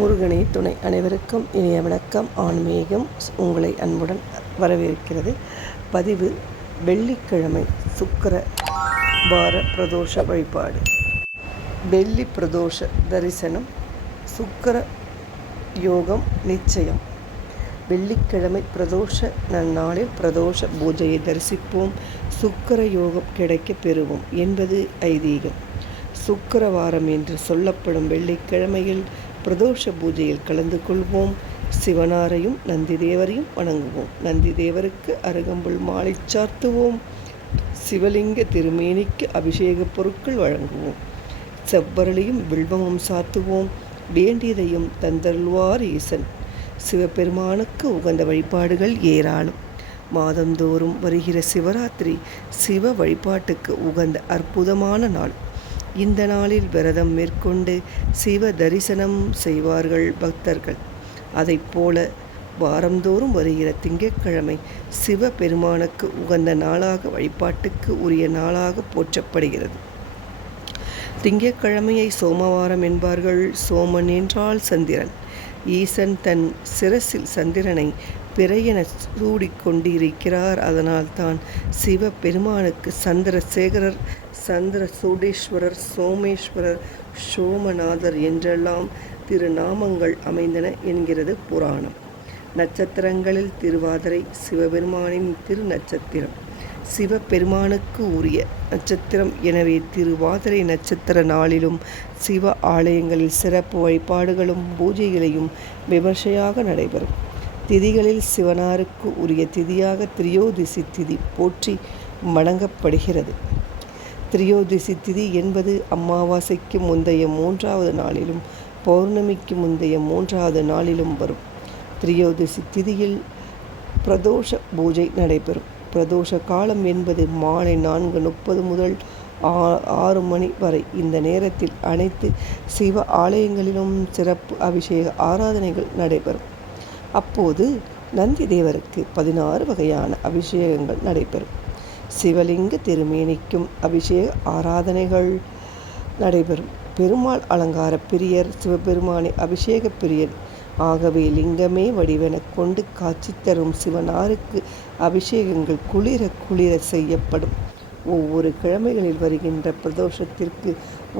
முருகனே துணை. அனைவருக்கும் இனிய வணக்கம். ஆன்மீகம் உங்களை அன்புடன் வரவேற்கிறது. பதிவு வெள்ளிக்கிழமை சுக்கிர வார பிரதோஷ வழிபாடு. வெள்ளி பிரதோஷ தரிசனம். சுக்கிர யோகம் நிச்சயம். வெள்ளிக்கிழமை பிரதோஷ நன்னாளில் பிரதோஷ பூஜையை தரிசிப்போம். சுக்கிர யோகம் கிடைக்க பெறுவோம் என்பது ஐதீகம். சுக்கிரவாரம் என்று சொல்லப்படும் வெள்ளிக்கிழமையில் பிரதோஷ பூஜையில் கலந்து கொள்வோம். சிவனாரையும் நந்தி தேவரையும் வணங்குவோம். நந்தி தேவருக்கு அருகம்புல் மாலை சார்த்துவோம். சிவலிங்க திருமேனிக்கு அபிஷேக பொருட்கள் வழங்குவோம். செவ்வரளியும் வில்வமும் சாத்துவோம். வேண்டியதையும் தந்தருள்வார் ஈசன். சிவபெருமானுக்கு உகந்த வழிபாடுகள் ஏராளம். மாதந்தோறும் வருகிற சிவராத்திரி சிவ வழிபாட்டுக்கு உகந்த அற்புதமான நாள். இந்த நாளில் விரதம் மேற்கொண்டு சிவ தரிசனம் செய்வார்கள் பக்தர்கள். அதைப்போல வாரந்தோறும் வருகிற திங்கட்கிழமை சிவ பெருமானுக்கு உகந்த நாளாக வழிபாட்டுக்கு உரிய நாளாக போற்றப்படுகிறது. திங்கட்கிழமையை சோமவாரம் என்பார்கள். சோமன் என்றால் சந்திரன். ஈசன் தன் சிரசில் சந்திரனை பிறையென சூடிக்கொண்டு இருக்கிறார். அதனால் தான் சிவ பெருமானுக்கு சந்திரசேகரர், சந்திர சூடேஸ்வரர், சோமேஸ்வரர், சோமநாதர் என்றெல்லாம் திருநாமங்கள் அமைந்தன என்கிறது புராணம். நட்சத்திரங்களில் திருவாதிரை சிவபெருமானின் திரு நட்சத்திரம். சிவபெருமானுக்கு உரிய நட்சத்திரம். எனவே திருவாதிரை நட்சத்திர நாளிலும் சிவ ஆலயங்களில் சிறப்பு வழிபாடுகளும் பூஜைகளையும் விமர்சையாக நடைபெறும். திதிகளில் சிவனாருக்கு உரிய திதியாக திரியோதிசி திதி போற்றி வணங்கப்படுகிறது. திரியோதிசி திதி என்பது அமாவாசைக்கு முந்தைய 3வது நாளிலும் பௌர்ணமிக்கு முந்தைய 3வது நாளிலும் வரும். திரியோதிசி திதியில் பிரதோஷ பூஜை நடைபெறும். பிரதோஷ காலம் என்பது மாலை 4:30 முதல் 6 மணி வரை. இந்த நேரத்தில் அனைத்து சிவ ஆலயங்களிலும் சிறப்பு அபிஷேக ஆராதனைகள் நடைபெறும். அப்போது நந்தி தேவருக்கு 16 வகையான அபிஷேகங்கள் நடைபெறும். சிவலிங்க திருமேனிக்கும் அபிஷேக ஆராதனைகள் நடைபெறும். பெருமாள் அலங்கார பிரியர் சிவபெருமானை அபிஷேக பிரியர். ஆகவே லிங்கமே வடிவென கொண்டு காட்சி தரும் சிவனாருக்கு அபிஷேகங்கள் குளிர குளிர செய்யப்படும். ஒவ்வொரு கிழமைகளில் வருகின்ற பிரதோஷத்திற்கு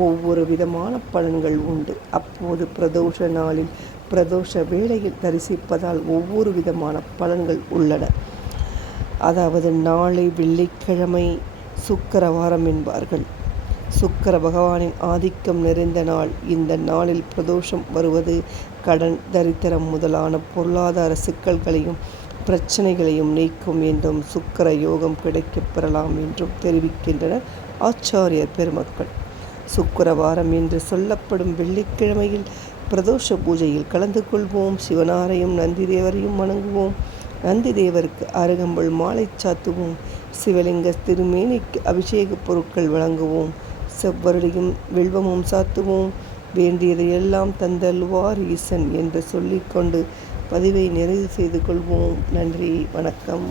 ஒவ்வொரு விதமான பலன்கள் உண்டு. அப்போது பிரதோஷ நாளில் பிரதோஷ வேளையில் தரிசிப்பதால் ஒவ்வொரு விதமான பலன்கள் உள்ளன. அதாவது நாளை வெள்ளிக்கிழமை சுக்கிரவாரம் என்பார்கள். சுக்கிர பகவானின் ஆதிக்கம் நிறைந்த நாள். இந்த நாளில் பிரதோஷம் வருவது கடன், தரித்திரம் முதலான பொருளாதார சிக்கல்களையும் பிரச்சனைகளையும் நீக்கும் என்றும் சுக்கிர யோகம் கிடைக்கப் பெறலாம் என்றும் தெரிவிக்கின்றனர் ஆச்சாரியர் பெருமக்கள். சுக்கிரவாரம் என்று சொல்லப்படும் வெள்ளிக்கிழமையில் பிரதோஷ பூஜையில் கலந்து கொள்வோம். சிவனாரையும் நந்தி தேவரையும் வணங்குவோம். நந்தி தேவருக்கு அருகம்புல் மாலை சாத்துவோம். சிவலிங்க திருமேனிக்கு அபிஷேக பொருட்கள் வழங்குவோம். செவ்வரளியும் வில்வமும் சாத்துவோம். வேண்டியதையெல்லாம் தந்தல்வார் ஈசன் என்று சொல்லிக்கொண்டு பதிவை நிறைவு செய்து கொள்வோம். நன்றி, வணக்கம்.